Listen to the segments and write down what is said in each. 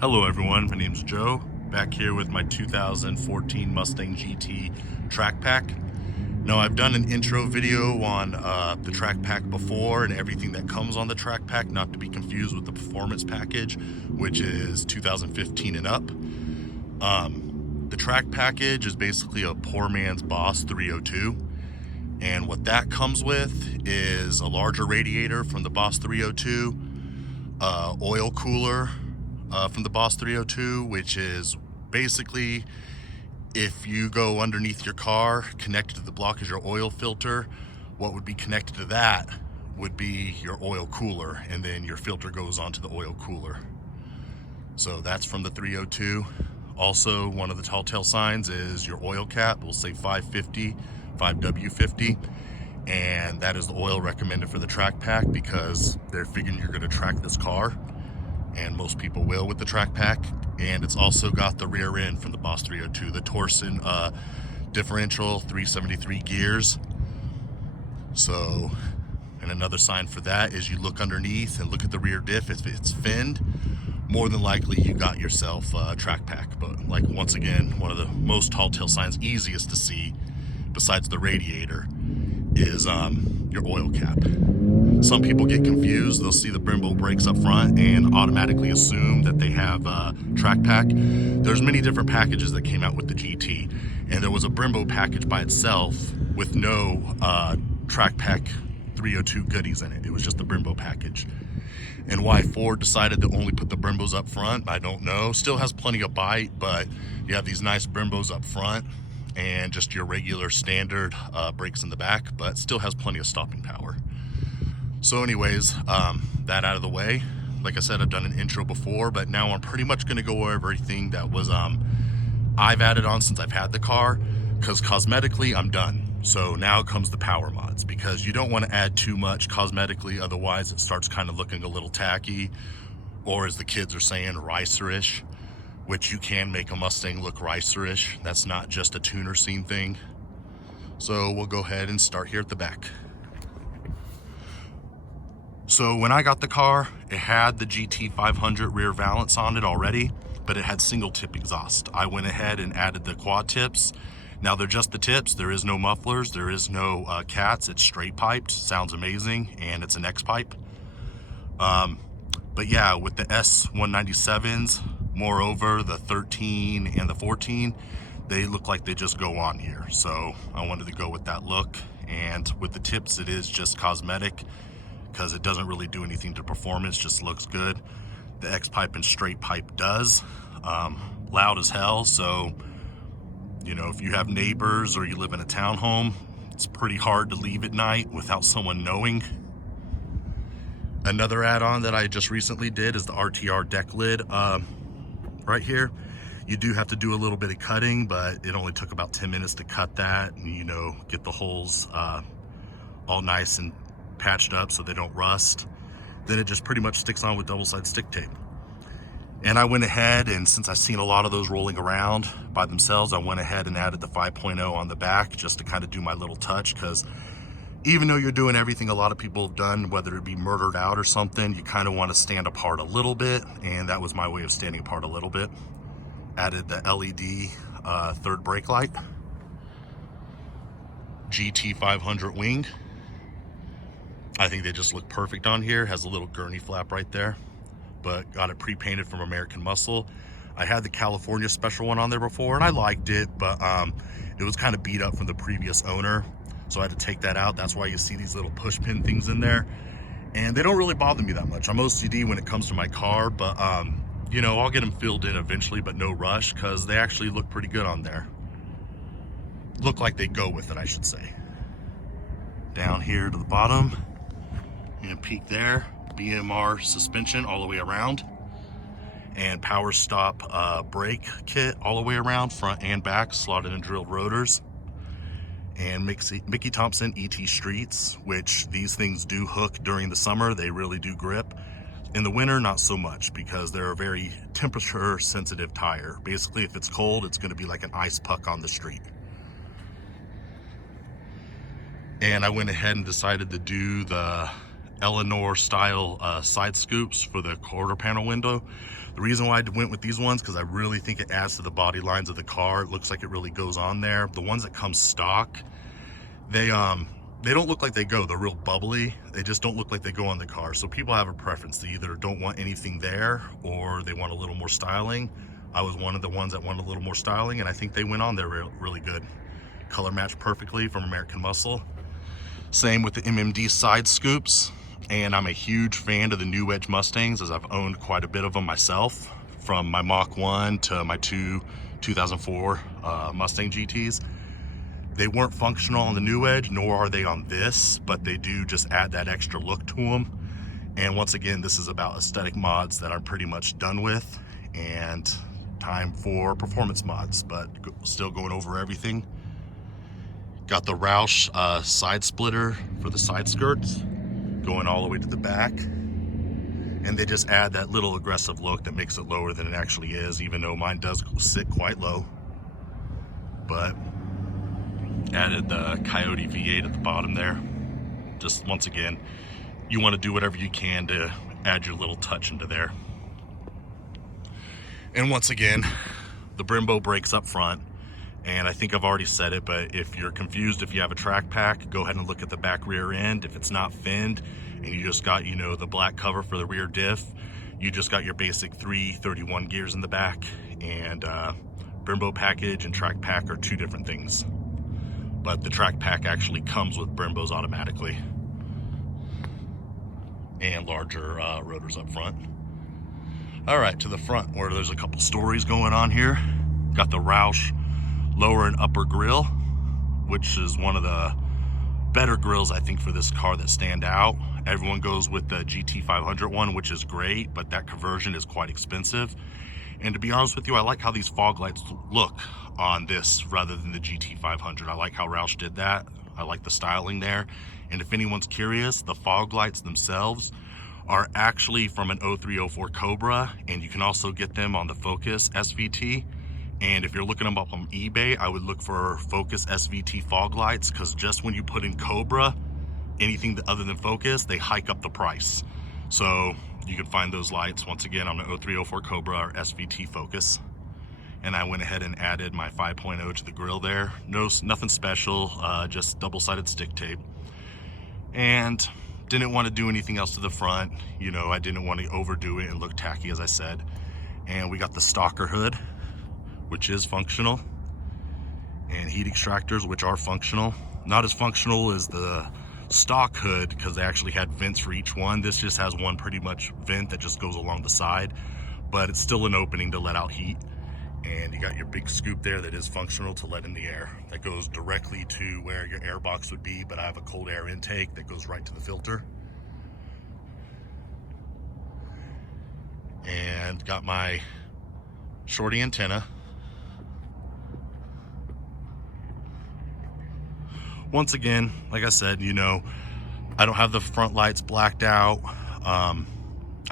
Hello everyone, my name's Joe, back here with my 2014 Mustang GT track pack. Now I've done an intro video on the track pack before and everything that comes on the track pack, not to be confused with the performance package, which is 2015 and up. The track package is basically a poor man's Boss 302, and what that comes with is a larger radiator from the Boss 302, oil cooler from the Boss 302, which is basically, if you go underneath your car, connected to the block is your oil filter. What would be connected to that would be your oil cooler, and then your filter goes onto the oil cooler. So that's from the 302. Also, one of the tall tale signs is your oil cap. We'll say 550, 5W50. And that is the oil recommended for the track pack because they're figuring you're going to track this car, and most people will with the track pack. And it's also got the rear end from the Boss 302, the Torsen differential 373 gears. So, and another sign for that is you look underneath and look at the rear diff. If it's finned, more than likely you got yourself a track pack. But like, once again, one of the most tall tale signs, easiest to see besides the radiator, is your oil cap. Some people get confused. They'll see the Brembo brakes up front and automatically assume that they have a track pack. There's many different packages that came out with the GT, and there was a Brembo package by itself with no track pack 302 goodies in it. It was just the Brembo package. And why Ford decided to only put the Brembos up front, I don't know. Still has plenty of bite, but you have these nice Brembos up front and just your regular standard brakes in the back, but still has plenty of stopping power. So anyways, that out of the way, like I said, I've done an intro before, but now I'm pretty much going to go over everything that was I've added on since I've had the car, because cosmetically I'm done. So now comes the power mods, because you don't want to add too much cosmetically, otherwise it starts kind of looking a little tacky, or as the kids are saying, ricerish, which you can make a Mustang look ricerish. That's not just a tuner scene thing. So we'll go ahead and start here at the back. So when I got the car, it had the GT 500 rear valance on it already, but it had single tip exhaust. I went ahead and added the quad tips. Now they're just the tips. There is no mufflers. There is no cats. It's straight piped. Sounds amazing. And it's an X pipe. But yeah, with the S197s, moreover, the 13 and the 14, they look like they just go on here. So I wanted to go with that look. And with the tips, it is just cosmetic, because it doesn't really do anything to performance, just looks good. The X pipe and straight pipe does. Loud as hell, so you know, if you have neighbors or you live in a townhome, it's pretty hard to leave at night without someone knowing. Another add-on that I just recently did is the RTR deck lid right here. You do have to do a little bit of cutting, but it only took about 10 minutes to cut that and, you know, get the holes all nice and patched up so they don't rust. Then it just pretty much sticks on with double-sided stick tape. And I went ahead, and since I've seen a lot of those rolling around by themselves, I went ahead and added the 5.0 on the back just to kind of do my little touch, because even though you're doing everything a lot of people have done, whether it be murdered out or something, you kind of want to stand apart a little bit, and that was my way of standing apart a little bit. Added the LED third brake light, GT 500 wing. I think they just look perfect on here. Has a little gurney flap right there, but got it pre-painted from American Muscle. I had the California special one on there before, and I liked it, but it was kind of beat up from the previous owner, so I had to take that out. That's why you see these little push pin things in there, and they don't really bother me that much. I'm OCD when it comes to my car, but you know, I'll get them filled in eventually, but no rush, because they actually look pretty good on there. Look like they go with it, I should say. Down here to the bottom, and peek there, BMR suspension all the way around, and power stop brake kit all the way around, front and back, slotted and drilled rotors, and Mickey Thompson ET Streets, which these things do hook during the summer. They really do grip. In the winter, not so much, because they're a very temperature sensitive tire. Basically, if it's cold, it's going to be like an ice puck on the street. And I went ahead and decided to do the Eleanor style side scoops for the quarter panel window. The reason why I went with these ones, because I really think it adds to the body lines of the car. It looks like it really goes on there. The ones that come stock, they don't look like they go. They're real bubbly. They just don't look like they go on the car. So people have a preference. They either don't want anything there or they want a little more styling. I was one of the ones that wanted a little more styling, and I think they went on there really good. Color match perfectly from American Muscle. Same with the MMD side scoops. And I'm a huge fan of the new Edge Mustangs, as I've owned quite a bit of them myself, from my Mach 1 to my two 2004 Mustang GTs. They weren't functional on the new Edge, nor are they on this, but they do just add that extra look to them. And once again, this is about aesthetic mods that I'm pretty much done with, and time for performance mods, but still going over everything. Got the Roush side splitter for the side skirts, going all the way to the back, and they just add that little aggressive look that makes it lower than it actually is, even though mine does sit quite low. But added the Coyote V8 at the bottom there. Just once again, you want to do whatever you can to add your little touch into there. And once again, the Brembo brakes up front. And I think I've already said it, but if you're confused, if you have a track pack, go ahead and look at the back rear end. If it's not finned and you just got, you know, the black cover for the rear diff, you just got your basic 331 gears in the back. And Brembo package and track pack are two different things. But the track pack actually comes with Brembos automatically. And larger rotors up front. All right, to the front, where there's a couple stories going on here. Got the Roush lower and upper grille, which is one of the better grills I think for this car that stand out. Everyone goes with the GT500 one, which is great, but that conversion is quite expensive. And to be honest with you, I like how these fog lights look on this rather than the GT500. I like how Roush did that. I like the styling there. And if anyone's curious, the fog lights themselves are actually from an 0304 Cobra, and you can also get them on the Focus SVT. And if you're looking them up on eBay, I would look for Focus SVT fog lights, because just when you put in Cobra, anything other than Focus, they hike up the price. So you can find those lights once again on the 0304 Cobra or SVT Focus. And I went ahead and added my 5.0 to the grill there. Nothing special, just double-sided stick tape. And didn't want to do anything else to the front. You know, I didn't want to overdo it and look tacky, as I said. And we got the Stalker hood, which is functional, and heat extractors, which are functional. Not as functional as the stock hood, because they actually had vents for each one. This just has one pretty much vent that just goes along the side, but it's still an opening to let out heat. And you got your big scoop there that is functional to let in the air. That goes directly to where your air box would be, but I have a cold air intake that goes right to the filter. And got my shorty antenna. Once again, like I said, you know, I don't have the front lights blacked out.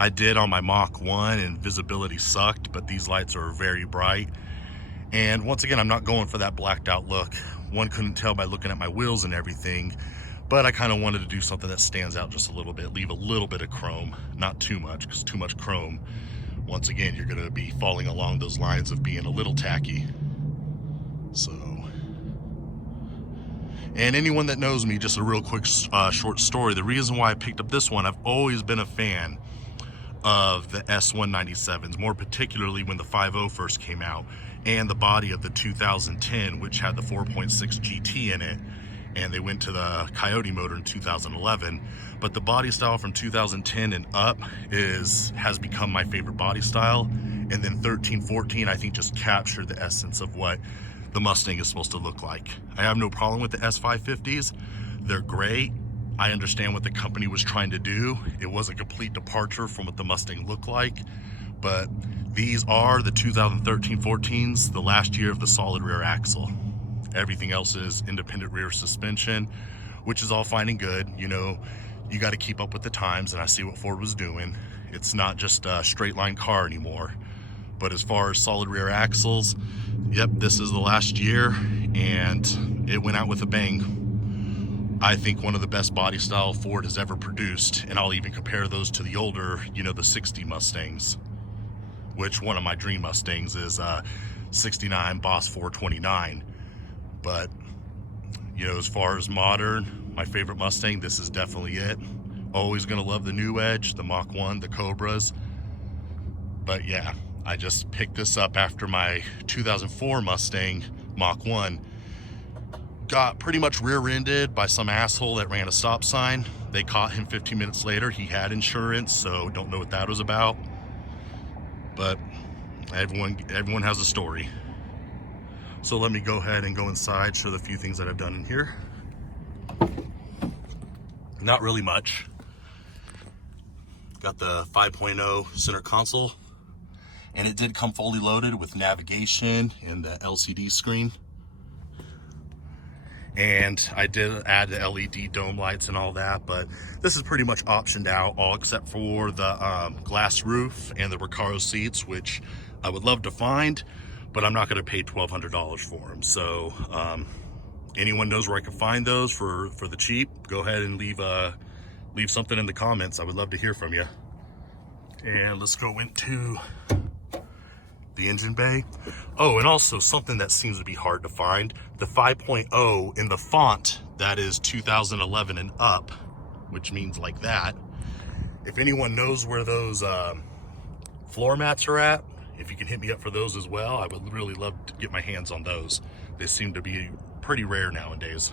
I did on my Mach 1 and visibility sucked, but these lights are very bright. And once again, I'm not going for that blacked out look. One couldn't tell by looking at my wheels and everything, but I kind of wanted to do something that stands out just a little bit, leave a little bit of chrome, not too much, because too much chrome, once again, you're going to be falling along those lines of being a little tacky. So, and anyone that knows me, just a real quick short story. The reason why I picked up this one, I've always been a fan of the S197s, more particularly when the 5.0 first came out, and the body of the 2010, which had the 4.6 GT in it, and they went to the Coyote Motor in 2011. But the body style from 2010 and up has become my favorite body style. And then 13, 14, I think just captured the essence of what the Mustang is supposed to look like. I have no problem with the S550s. They're great. I understand what the company was trying to do. It was a complete departure from what the Mustang looked like, but these are the 2013 14s, the last year of the solid rear axle. Everything else is independent rear suspension, which is all fine and good. You know, you got to keep up with the times, and I see what Ford was doing. It's not just a straight line car anymore. But as far as solid rear axles, yep, this is the last year, and it went out with a bang. I think one of the best body style Ford has ever produced, and I'll even compare those to the older, you know, the 60 Mustangs. which one of my dream Mustangs is 69 Boss 429. But, you know, as far as modern, my favorite Mustang, this is definitely it. Always gonna love the New Edge, the Mach 1, the Cobras. But yeah, I just picked this up after my 2004 Mustang Mach 1 got pretty much rear-ended by some asshole that ran a stop sign. They caught him 15 minutes later. He had insurance, so don't know what that was about. But everyone has a story. So let me go ahead and go inside, show the few things that I've done in here. Not really much. Got the 5.0 center console, and it did come fully loaded with navigation and the LCD screen. And I did add the LED dome lights and all that, but this is pretty much optioned out, all except for the glass roof and the Recaro seats, which I would love to find, but I'm not going to pay $1,200 for them. So anyone knows where I can find those for the cheap, go ahead and leave something in the comments. I would love to hear from you. And let's go into the engine bay. Oh, and also something that seems to be hard to find, the 5.0 in the font that is 2011 and up, which means like that. If anyone knows where those floor mats are at, if you can hit me up for those as well, I would really love to get my hands on those. They seem to be pretty rare nowadays.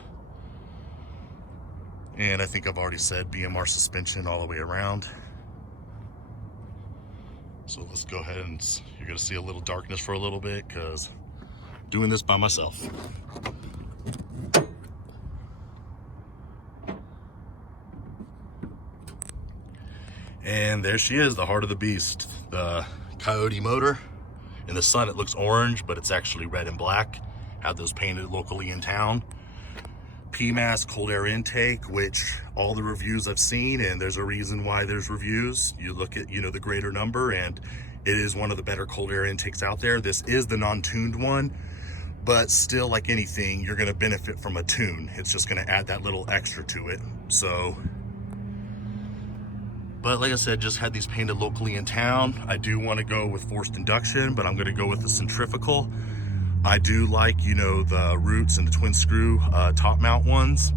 And I think I've already said BMR suspension all the way around. So let's go ahead and you're gonna see a little darkness for a little bit because I'm doing this by myself. And there she is, the heart of the beast, the Coyote Motor. In the sun it looks orange, but it's actually red and black. Had those painted locally in town. PMAS cold air intake, which all the reviews I've seen, and there's a reason why there's reviews. You look at, you know, the greater number, and it is one of the better cold air intakes out there. This is the non-tuned one, but still, like anything, you're gonna benefit from a tune. It's just gonna add that little extra to it. So, but like I said, just had these painted locally in town. I do want to go with forced induction, but I'm gonna go with the centrifugal. I do like, you know, the Roots and the twin screw top mount ones.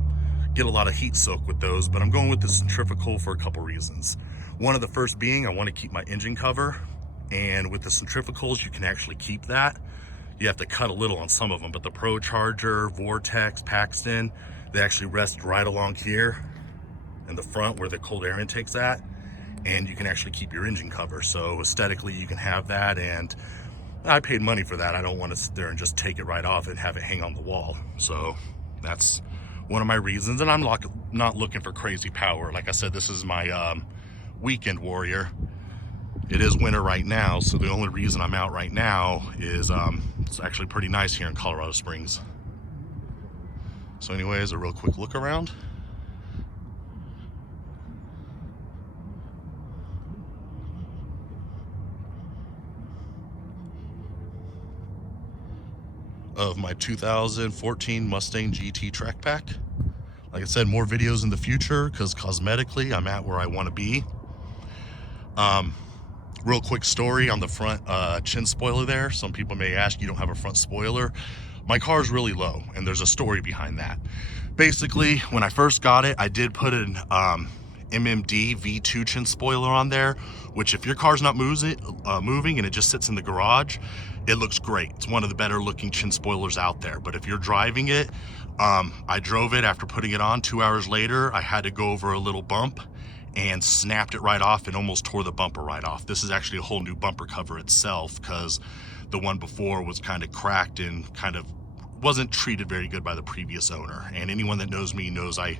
Get a lot of heat soak with those, but I'm going with the centrifugal for a couple reasons. One of the first being, I want to keep my engine cover, and with the centrifugals, you can actually keep that. You have to cut a little on some of them, but the Pro Charger, Vortex, Paxton, they actually rest right along here in the front where the cold air intake's at, and you can actually keep your engine cover. So aesthetically, you can have that, and I paid money for that. I don't want to sit there and just take it right off and have it hang on the wall. So that's one of my reasons. And I'm not looking for crazy power. Like I said, this is my weekend warrior. It is winter right now, so the only reason I'm out right now is it's actually pretty nice here in Colorado Springs. So anyways, a real quick look around. Of my 2014 Mustang GT Track Pack. Like I said, more videos in the future because cosmetically I'm at where I want to be. Real quick story on the front chin spoiler there. Some people may ask, you don't have a front spoiler. My car is really low, and there's a story behind that. Basically, when I first got it, I did put an MMD V2 chin spoiler on there, which if your car's not moving and it just sits in the garage, it looks great. It's one of the better looking chin spoilers out there. But if you're driving it, I drove it after putting it on. 2 hours later, I had to go over a little bump and snapped it right off and almost tore the bumper right off. This is actually a whole new bumper cover itself because the one before was kind of cracked and kind of wasn't treated very good by the previous owner. And anyone that knows me knows I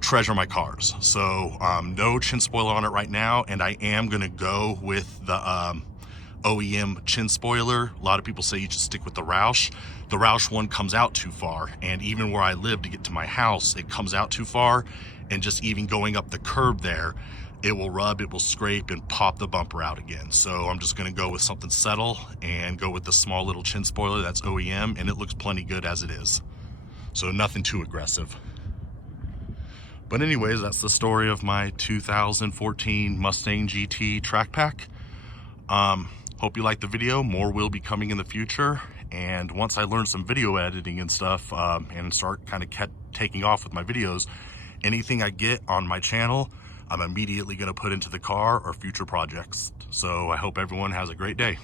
treasure my cars. So no chin spoiler on it right now, and I am gonna go with the OEM chin spoiler. A lot of people say you should stick with the Roush. The Roush one comes out too far, and even where I live to get to my house, it comes out too far, and just even going up the curb there, it will rub, it will scrape, and pop the bumper out again. So I'm just gonna go with something subtle and go with the small little chin spoiler that's OEM, and it looks plenty good as it is. So nothing too aggressive. But anyways, that's the story of my 2014 Mustang GT Track Pack. Hope you liked the video. More will be coming in the future. And once I learn some video editing and stuff and start kind of taking off with my videos, anything I get on my channel, I'm immediately going to put into the car or future projects. So I hope everyone has a great day.